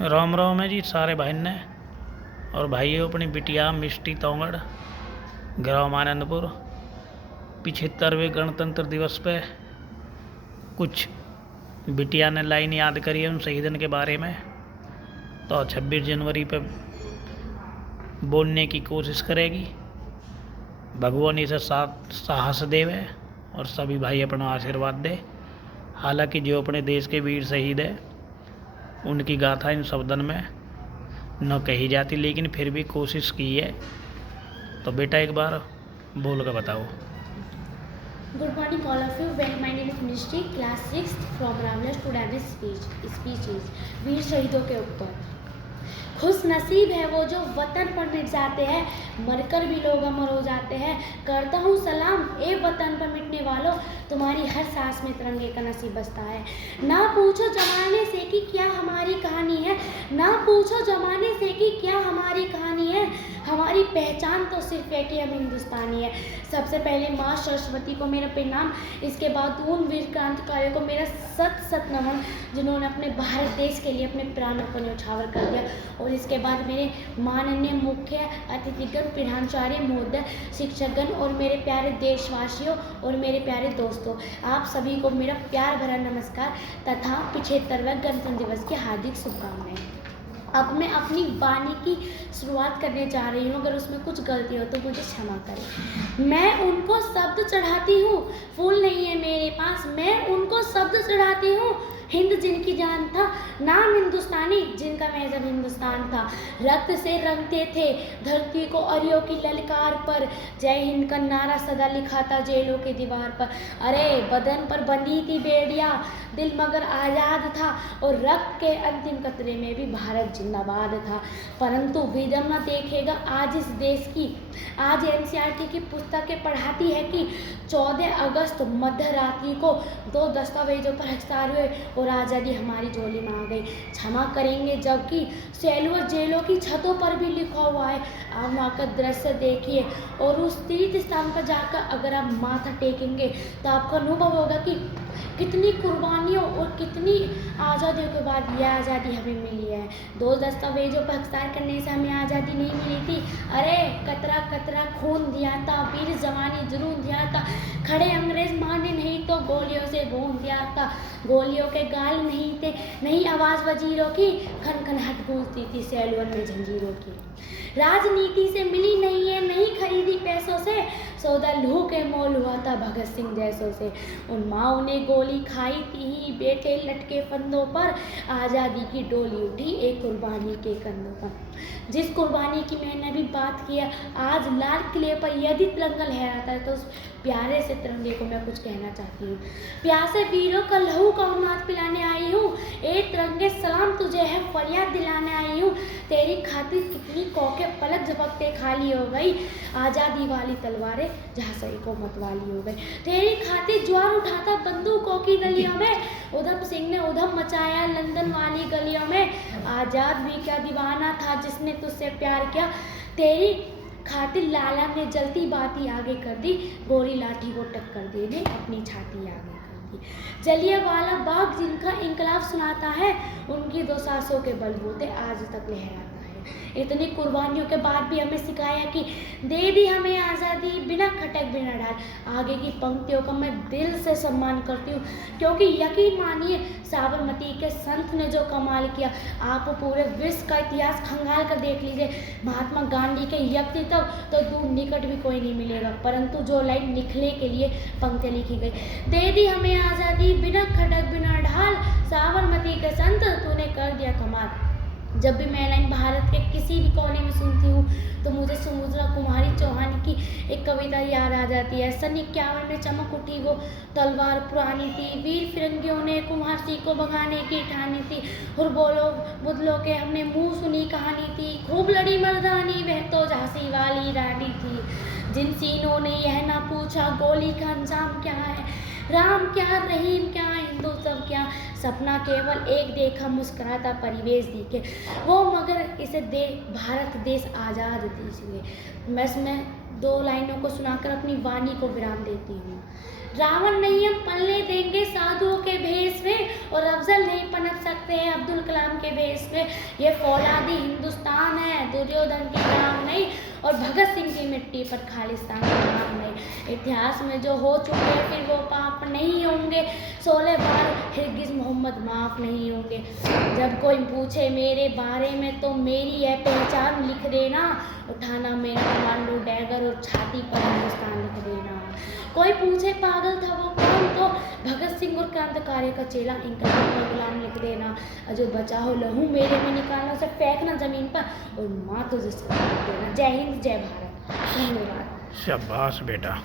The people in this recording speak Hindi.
राम राम है जी सारे भाई ने और भाइयों। अपनी बिटिया मिष्टी तोंगड़, ग्राम आनंदपुर, 75वें गणतंत्र दिवस पे कुछ बिटिया ने लाइन याद करी है उन शहीदन के बारे में। तो 26 जनवरी पे बोलने की कोशिश करेगी। भगवान इसे साहस देवे और सभी भाई अपना आशीर्वाद दे। हालांकि जो अपने देश के वीर शहीद है उनकी गाथा इन शब्दन में न कही जाती, लेकिन फिर भी कोशिश की है। तो बेटा एक बार बोल कर बताओ। Good morning all of you. Well, my name is Mishti, class 6th from Ramla. Today my speech is वीर शहीदों के ऊपर। खुश नसीब है वो जो वतन पर मिट जाते हैं, मरकर भी लोग अमर हो जाते हैं। करता हूँ सलाम ए वतन पर मिटने वालों, तुम्हारी हर सांस में तिरंगे का नसीब बसता है। ना पूछो जमाने से कि क्या हमारी कहानी है, ना पूछो जमाने से कि क्या हमारी कहानी है। हमारी पहचान तो सिर्फ है कि हम हिंदुस्तानी है। सबसे पहले माँ सरस्वती को मेरा प्रणाम, इसके बाद उन वीर क्रांतिकारियों को मेरा सत नमन जिन्होंने अपने भारत देश के लिए अपने प्राणों को न्यौछावर कर दिया। और इसके बाद मेरे माननीय मुख्य अतिथिगण, प्रधानाचार्य महोदय, शिक्षकगण और मेरे प्यारे देशवासियों और मेरे प्यारे दोस्तों, आप सभी को मेरा प्यार भरा नमस्कार तथा 75वें गणतंत्र दिवस की हार्दिक शुभकामनाएं। अब मैं अपनी वाणी की शुरुआत करने जा रही हूँ। अगर उसमें कुछ गलती हो तो मुझे क्षमा करें। मैं उनको शब्द चढ़ाती हूँ, फूल नहीं है मेरे पास, मैं उनको शब्द चढ़ाती हूँ। हिंद जिनकी जान था, नाम हिंदुस्तानी जिनका महजब हिंदुस्तान था। रक्त से रंगते थे धरती को अरियों की ललकार पर, जय हिंद का नारा सदा लिखा था जेलों के दीवार पर। अरे बदन पर बंधी थी बेड़ियाँ, दिल मगर आज़ाद था और रक्त के अंतिम कतरे में भी भारत जिंदाबाद था। परंतु विदम न देखेगा आज इस देश की। आज एनसीईआरटी की पुस्तकें पढ़ाती है कि 14 अगस्त मध्य रात्रि को 2 दस्तावेजों पर हस्ताक्षर हुए और आज़ादी हमारी झोली में आ गई। क्षमा करेंगे जबकि सेलुलर जेलों की छतों पर भी लिखा हुआ है। आप वहाँ का दृश्य देखिए और उस तीर्थ स्थान पर जाकर अगर आप माथा टेकेंगे तो आपको अनुभव होगा कि कितनी कुर्बानियों और कितनी आज़ादियों के बाद यह आज़ादी हमें मिली है। 2 दस्तावेजों पर हस्ताक्षर करने से हमें आज़ादी नहीं मिली थी। अरे कतरा कतरा खून दिया था, वीर जवानी जुनून दिया था, खड़े अंग्रेज माने नहीं तो गोलियों से भून दिया था। गोलियों के गाल नहीं थे, नहीं आवाज़ वजीरों की, खन खन हट गूंजती थी सेलुलर में जंजीरों की। राजनीति से मिली नहीं है, नहीं खरीदी पैसों से, सौदा लूह के मोल हुआ था भगत सिंह जैसों से। उन माँओं ने गोली खाई थी, बेटे लटके फंदों पर, आज़ादी की डोली उठी एक कुर्बानी के कंधों पर। जिस कुर्बानी की मैंने अभी बात किया, आज लाल किले पर यदि तिरंगा लहराता है तो उस प्यारे से तिरंगे को मैं कुछ कहना चाहती हूँ। प्यासे वीरों का लहू का उन्माद पिलाने आई हूँ, ए तिरंगे सलाम तुझे है फरियाद दिलाने आई हूँ। तेरी खातिर कितनी कौके पलक झपकते खाली हो गई, आज़ादी वाली तलवारें जहाँ सही को मतवाली हो गई। तेरी खातिर ज्वार उठाता बंदूकों की गलियों में, उधम सिंह ने उधम मचाया लंदन वाली गलियों में। आज़ाद भी क्या दीवाना था जिसने तुझसे प्यार किया, तेरी खातिर लाला ने जलती बाती आगे कर दी, गोरी लाठी को टक्कर देने अपनी छाती आगे कर दी। जलियांवाला बाग जिनका इंकलाब सुनाता है, उनकी 2 सांसों के बलबूते आज तक लहराता है। इतनी कुर्बानियों के बाद भी हमें सिखाया कि दे दी हमें आज़ादी बिना खटक बिना डार। आगे की पंक्तियों का मैं दिल से सम्मान करती हूँ, क्योंकि यकीन मानिए साबरमती के संत ने जो कमाल किया, आप पूरे विश्व का इतिहास खंगाल कर देख लीजिए। महात्मा गांधी के व्यक्तित्व तो दूर निकट भी कोई नहीं मिलेगा, परंतु जो लाइन लिखने के लिए पंक्ति लिखी गई, दे दी हमें आज़ादी बिना खटक बिना ढाल, साबरमती के संत तूने कर दिया कमाल। जब भी मैं लाइन भारत के किसी भी कोने में सुनती हूँ तो मुझे सुमित्रा कुमारी चौहान की एक कविता याद आ जाती है। सन 51 में चमक उठी वो तलवार पुरानी थी, वीर फिरंगियों ने कुम्हार सिंह को भगाने की ठानी थी। हुर बोलो बुदलों के हमने मुँह सुनी कहानी थी, खूब लड़ी मर्दानी वह तो झांसी वाली रानी थी। जिन सीनों ने यह ना पूछा गोली का अंजाम क्या है, राम क्या रहीम क्या हिंदू सब क्या, सपना केवल एक देखा मुस्कुराता परिवेश दिखे वो, मगर इसे भारत देश आज़ाद थी। इसलिए मैं 2 लाइनों को सुनाकर अपनी वाणी को विराम देती हूँ। रावण नहीं हम पलने देंगे साधुओं के भेष में, और अफजल नहीं पनप सकते हैं अब्दुल कलाम के भेष में। ये फौलादी हिंदुस्तान है, दुर्योधन की नाम नहीं, और भगत सिंह की मिट्टी पर खालिस्तान का नाम नहीं। इतिहास में जो हो चुके हैं फिर वो पाप नहीं होंगे, 16 बार हिरगिज़ मोहम्मद माफ़ नहीं होंगे। जब कोई पूछे मेरे बारे में तो मेरी है पहचान लिख देना, उठाना मेरा कमांडो डैगर और छाती पर हिंदुस्तान लिख देना। कोई पूछे पागल था वो कौन, तो भगत सिंह और क्रांतिकारी का चेला इंकलाब का गुलाम लिख देना। जो बचा हो लहू मेरे में निकालना, उसे फेंकना ज़मीन पर और माँ तो जिसको लिख देना। जय हिंद जय भारत, धन्यवाद। शाबाश बेटा।